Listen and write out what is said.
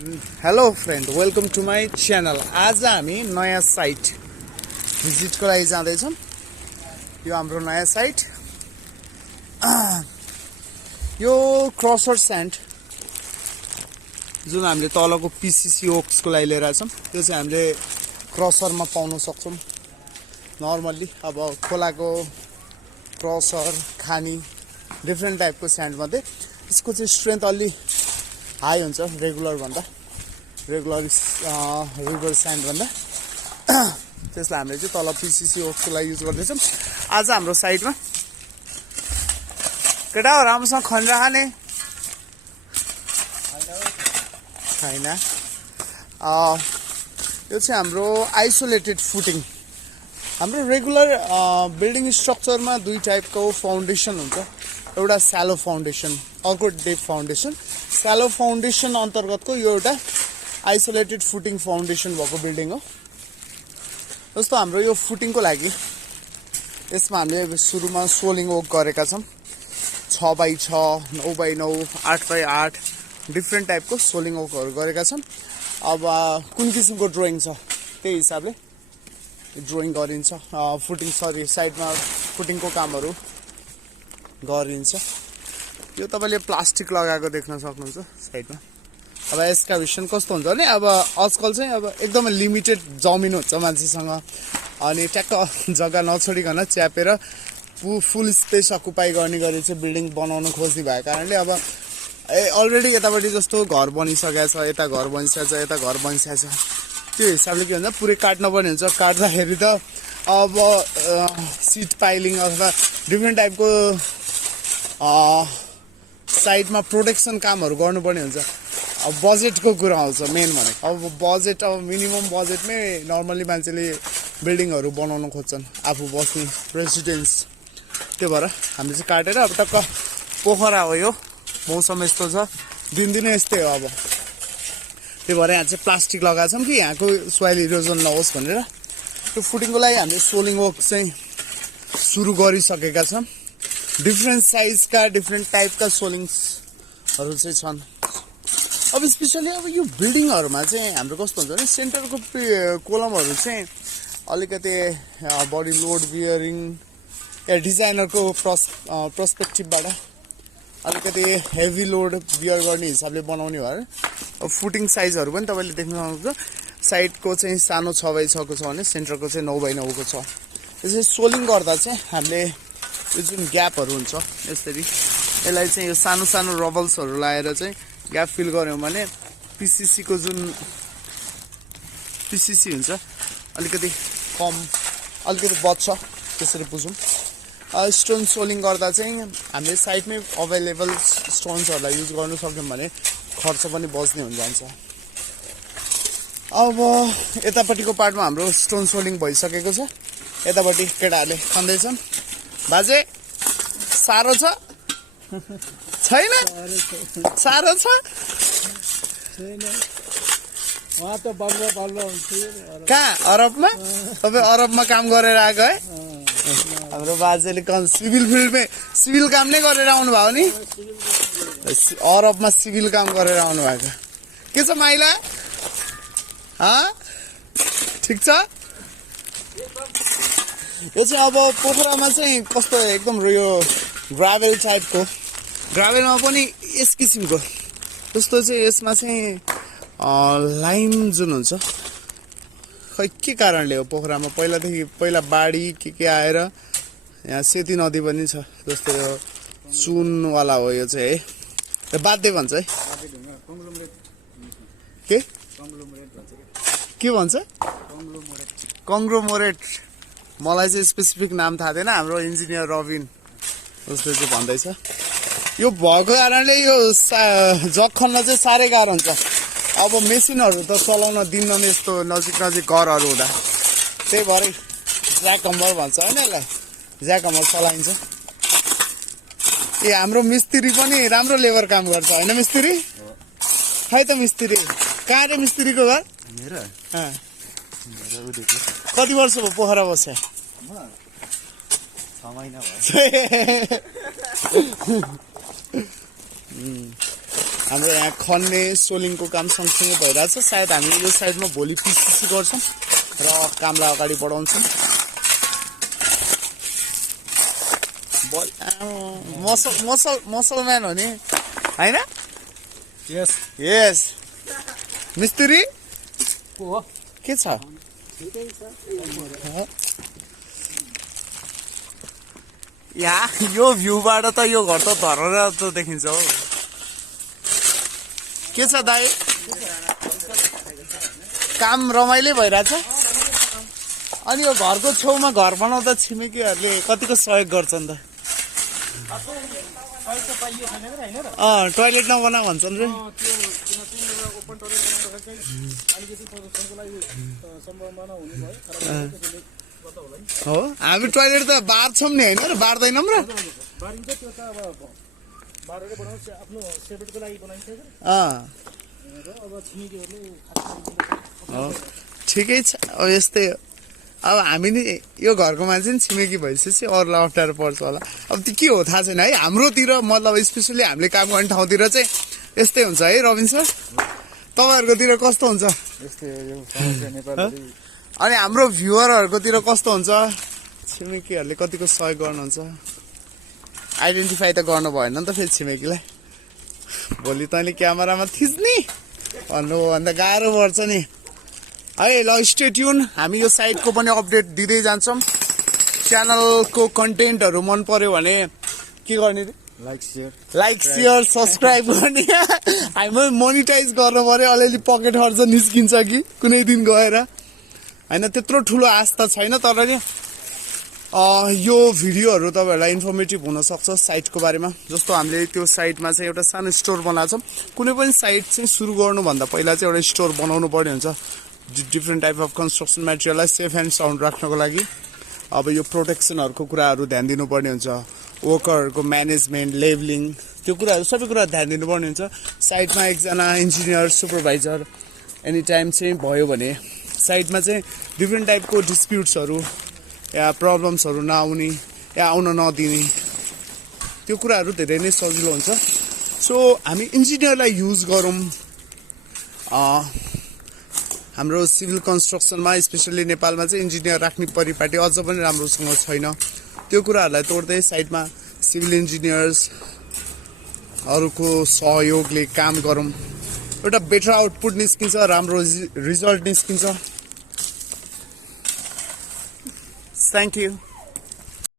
Hello friend, welcome to my channel. आज हामी नयाँ साइट भिजिटको लागि जाँदैछौँ। यो हाम्रो नयाँ साइट, यो क्रसर स्यान्ड जुन हामीले तलको पिसिसी ओक्सको लागि लिएर छौँ, त्यो चाहिँ हामीले क्रसरमा पाउन सक्छौँ। नर्मल्ली अब खोलाको क्रसर खानी डिफ्रेन्ट टाइपको स्यान्डमध्ये यसको चाहिँ स्ट्रेन्थ अलि हाई हुन्छ रेगुलर रिभर स्यान्ड भन्दा। त्यसलाई हामीले चाहिँ तल पिसिसी ओक्सको लागि युज गर्दैछौँ। आज हाम्रो साइडमा केटा हो राम्रोसँग खनेर खाने छैन। यो चाहिँ हाम्रो आइसोलेटेड फुटिङ। हाम्रो रेगुलर बिल्डिङ स्ट्रक्चरमा दुई टाइपको फाउन्डेसन हुन्छ, एउटा स्यालो फाउन्डेसन, अर्को डेप फाउन्डेसन। स्यालो फाउन्डेसन अन्तर्गतको यो एउटा आइसोलेटेड फुटिङ फाउन्डेसन भएको बिल्डिङ हो। जस्तो हाम्रो यो फुटिङको लागि यसमा हामीले सुरुमा सोलिङ वर्क गरेका छौँ। 6x6, 9x9, 8x8 डिफ्रेन्ट टाइपको सोलिङ वर्कहरू गरेका छौँ। अब कुन किसिमको ड्रइङ छ त्यही हिसाबले ड्रइङ गरिन्छ। साइडमा फुटिङको कामहरू गरिन्छ। यो तपाईँले प्लास्टिक लगाएको देख्न सक्नुहुन्छ साइडमा। अब एक्सकाभेसन कस्तो हुन्छ भने अब आजकल चाहिँ अब एकदमै लिमिटेड जमिन हुन्छ मान्छेसँग, अनि ट्याक्क जग्गा नछोडिकन च्यापेर फुल स्पेस अकुपाई गर्ने गरी चाहिँ बिल्डिङ बनाउन खोज्ने भएको कारणले अब अलरेडी यतापट्टि जस्तो घर बनिसकेको छ, यता घर बनिसकेको छ, यता घर बनिसकेको छ, त्यो हिसाबले के हुन्छ पुरै काट्नुपर्ने हुन्छ। काट्दाखेरि त अब सिट पाइलिङ अथवा डिफ्रेन्ट टाइपको साइडमा प्रोटेक्सन कामहरू गर्नुपर्ने हुन्छ। अब बजेटको कुरा आउँछ मेन भने। अब बजेट, अब मिनिमम बजेटमै नर्मली मान्छेले बिल्डिङहरू बनाउन खोज्छन् आफू बस्ने रेसिडेन्स। त्यो भएर हामीले चाहिँ काटेर अब टक्क पोखरा हो, यो मौसम यस्तो छ, दिनदिनै यस्तै हो। अब त्यो भएर यहाँ चाहिँ प्लास्टिक लगाएको छौँ कि यहाँको सोइल इरोजन नहोस् भनेर। त्यो फुटिङको लागि हामीले सोलिङ वर्क चाहिँ सुरु गरिसकेका छौँ। डिफ्रेन्ट साइजका डिफ्रेन्ट टाइपका सोलिङ्सहरू चाहिँ छन्। अब स्पेसली अब यो बिल्डिङहरूमा चाहिँ हाम्रो कस्तो हुन्छ भने सेन्टरको कोलमहरू चाहिँ अलिकति बडी लोड बियरिङ या डिजाइनरको पर्सपेक्टिभबाट अलिकति हेभी लोड बियर गर्ने हिसाबले बनाउने भएर अब फुटिङ साइजहरू पनि तपाईँले देख्न सक्नुहुन्छ। साइडको चाहिँ सानो 6x6 को छ भने सेन्टरको चाहिँ 9x9 को छ। त्यसरी सोलिङ गर्दा चाहिँ हामीले यो जुन ग्यापहरू हुन्छ यसरी यसलाई चाहिँ यो सानो सानो रबल्सहरू लगाएर चाहिँ ग्याप फिल गऱ्यौँ भने पिसिसीको जुन पिसिसी हुन्छ अलिकति बच्छ। त्यसरी बुझौँ। स्टोन सोलिङ गर्दा चाहिँ हामीले साइडमै अभाइलेबल स्टोन्सहरूलाई युज गर्नु सक्यौँ भने खर्च पनि बच्ने हुन जान्छ। अब यतापट्टिको पार्टमा हाम्रो स्टोन सोलिङ भइसकेको छ। यतापट्टि केटाहरूले खन्दैछन्। बाजे साह्रो छ छैन? साह्रो छ कहाँ? अरबमा? तपाईँ अरबमा काम गरेर आएको है? हाम्रो बाजेले सिभिल फिल्डमै सिभिल काम नै गरेर आउनु भयो नि? अरबमा सिभिल काम गरेर आउनु भएको। के छ माइला? ठिक छ। यो चाहिँ अब पोखरामा चाहिँ कस्तो एकदम यो ग्राभेल टाइपको, ग्राभेलमा पनि यस किसिमको जस्तो चाहिँ यसमा चाहिँ लाइम जुन हुन्छ खै के कारणले हो पोखरामा पहिला बाढी के आएर यहाँ सेती नदी पनि छ। जस्तो यो चुनवाला हो यो चाहिँ है, बाध्य भन्छ है। के भन्छ? कङ्ग्लोमोरेट। मलाई चाहिँ स्पेसिफिक नाम थाहा थिएन। हाम्रो इन्जिनियर रबिन उसले चाहिँ भन्दैछ यो भएको कारणले यो जग खन्न चाहिँ साह्रै गाह्रो हुन्छ। अब मेसिनहरू त चलाउन दिन्न यस्तो नजिक घरहरू हुँदा, त्यही भएर ज्याक हम्बर भन्छ होइन यसलाई, ज्याक हम्बर चलाइन्छ। ए हाम्रो मिस्त्री पनि राम्रो लेबर काम गर्छ होइन मिस्त्री? खै त मिस्त्री कहाँ रे? मिस्त्रीको घर कति वर्ष भयो पोखरा बस्या? 6 महिना भयो। हाम्रो यहाँ खन्ने सोलिङको काम सँगसँगै भइरहेछ। सायद हामी यो साइडमा भोलि पिसिसी गर्छौँ र कामलाई अगाडि बढाउँछौँ। मुसलमान हो नि हैन? यस यस मिस्त्री हो के छ? यहाँ यो भ्यूबाट त यो घर त धरेर त देखिन्छ हौ। के छ दाइ? काम रमाइलो भइरहेछ। अनि यो घरको छेउमा घर बनाउँदा छिमेकीहरूले कतिको सहयोग गर्छन् त? टोयलेट नबना भन्छन् रे। हो हामी टोयलेट त बार्छौँ नि होइन र बार्दैनौँ र। ठिकै छ। अब यस्तै अब हामी नि यो घरको मान्छे नि छिमेकी भइसकेपछि अरूलाई अप्ठ्यारो पर्छ होला। अब त्यो के हो थाहा छैन है। हाम्रोतिर मतलब स्पेसली हामीले काम गर्ने ठाउँतिर चाहिँ यस्तै हुन्छ है रबिन सर। तपाईँहरूकोतिर कस्तो हुन्छ? अनि हाम्रो भ्युअरहरूकोतिर कस्तो हुन्छ? छिमेकीहरूले कतिको सहयोग गर्नुहुन्छ? आइडेन्टिफाई त गर्नु भएन नि त फेरि छिमेकीलाई। भोलि तैँले क्यामेरामा थिच्ने भन्नुभन्दा गाह्रो पर्छ नि है। ल स्टे ट्युन। हामी यो साइटको पनि अपडेट दिँदै जान्छौँ। च्यानलको कन्टेन्टहरू मन पर्यो भने के गर्ने? लाइक सेयर सब्सक्राइब गर्ने। हामी मोनिटाइज गर्नु पर्यो। अलिअलि पकेट खर्च निस्किन्छ कि कुनै दिन गएर होइन। त्यत्रो ठुलो आश त छैन तर नि यो भिडियोहरू तपाईँहरूलाई इन्फर्मेटिभ हुनसक्छ साइटको बारेमा। जस्तो हामीले त्यो साइटमा चाहिँ एउटा सानो स्टोर बनाएको छौँ। कुनै पनि साइट चाहिँ सुरु गर्नुभन्दा पहिला चाहिँ एउटा स्टोर बनाउनु पर्ने हुन्छ। डिफ्रेन्ट टाइप अफ कन्स्ट्रक्सन मेटेरियललाई सेफ एन्ड साउन्ड राख्नको लागि अब यो प्रोटेक्सनहरूको कुराहरू ध्यान दिनुपर्ने हुन्छ। वर्करहरूको म्यानेजमेन्ट लेभलिङ त्यो कुराहरू सबै कुरा ध्यान दिनुपर्ने हुन्छ। साइटमा एकजना इन्जिनियर सुपरभाइजर एनी टाइम चाहिँ भयो भने साइटमा चाहिँ डिफ्रेन्ट टाइपको डिस्प्युट्सहरू या प्रब्लम्सहरू नआउने या आउन नदिने त्यो कुराहरू धेरै नै सजिलो हुन्छ। सो हामी इन्जिनियरलाई युज गरौँ। हाम्रो सिभिल कन्स्ट्रक्सनमा स्पेसली नेपालमा चाहिँ इन्जिनियर राख्ने परिपाटी अझ पनि राम्रोसँग छैन। त्यो कुराहरूलाई तोड्दै साइडमा सिभिल इन्जिनियर्सहरूको सहयोगले काम गरौँ। एउटा बेटर आउटपुट निस्किन्छ, राम्रो रिजल्ट निस्किन्छ। Thank you.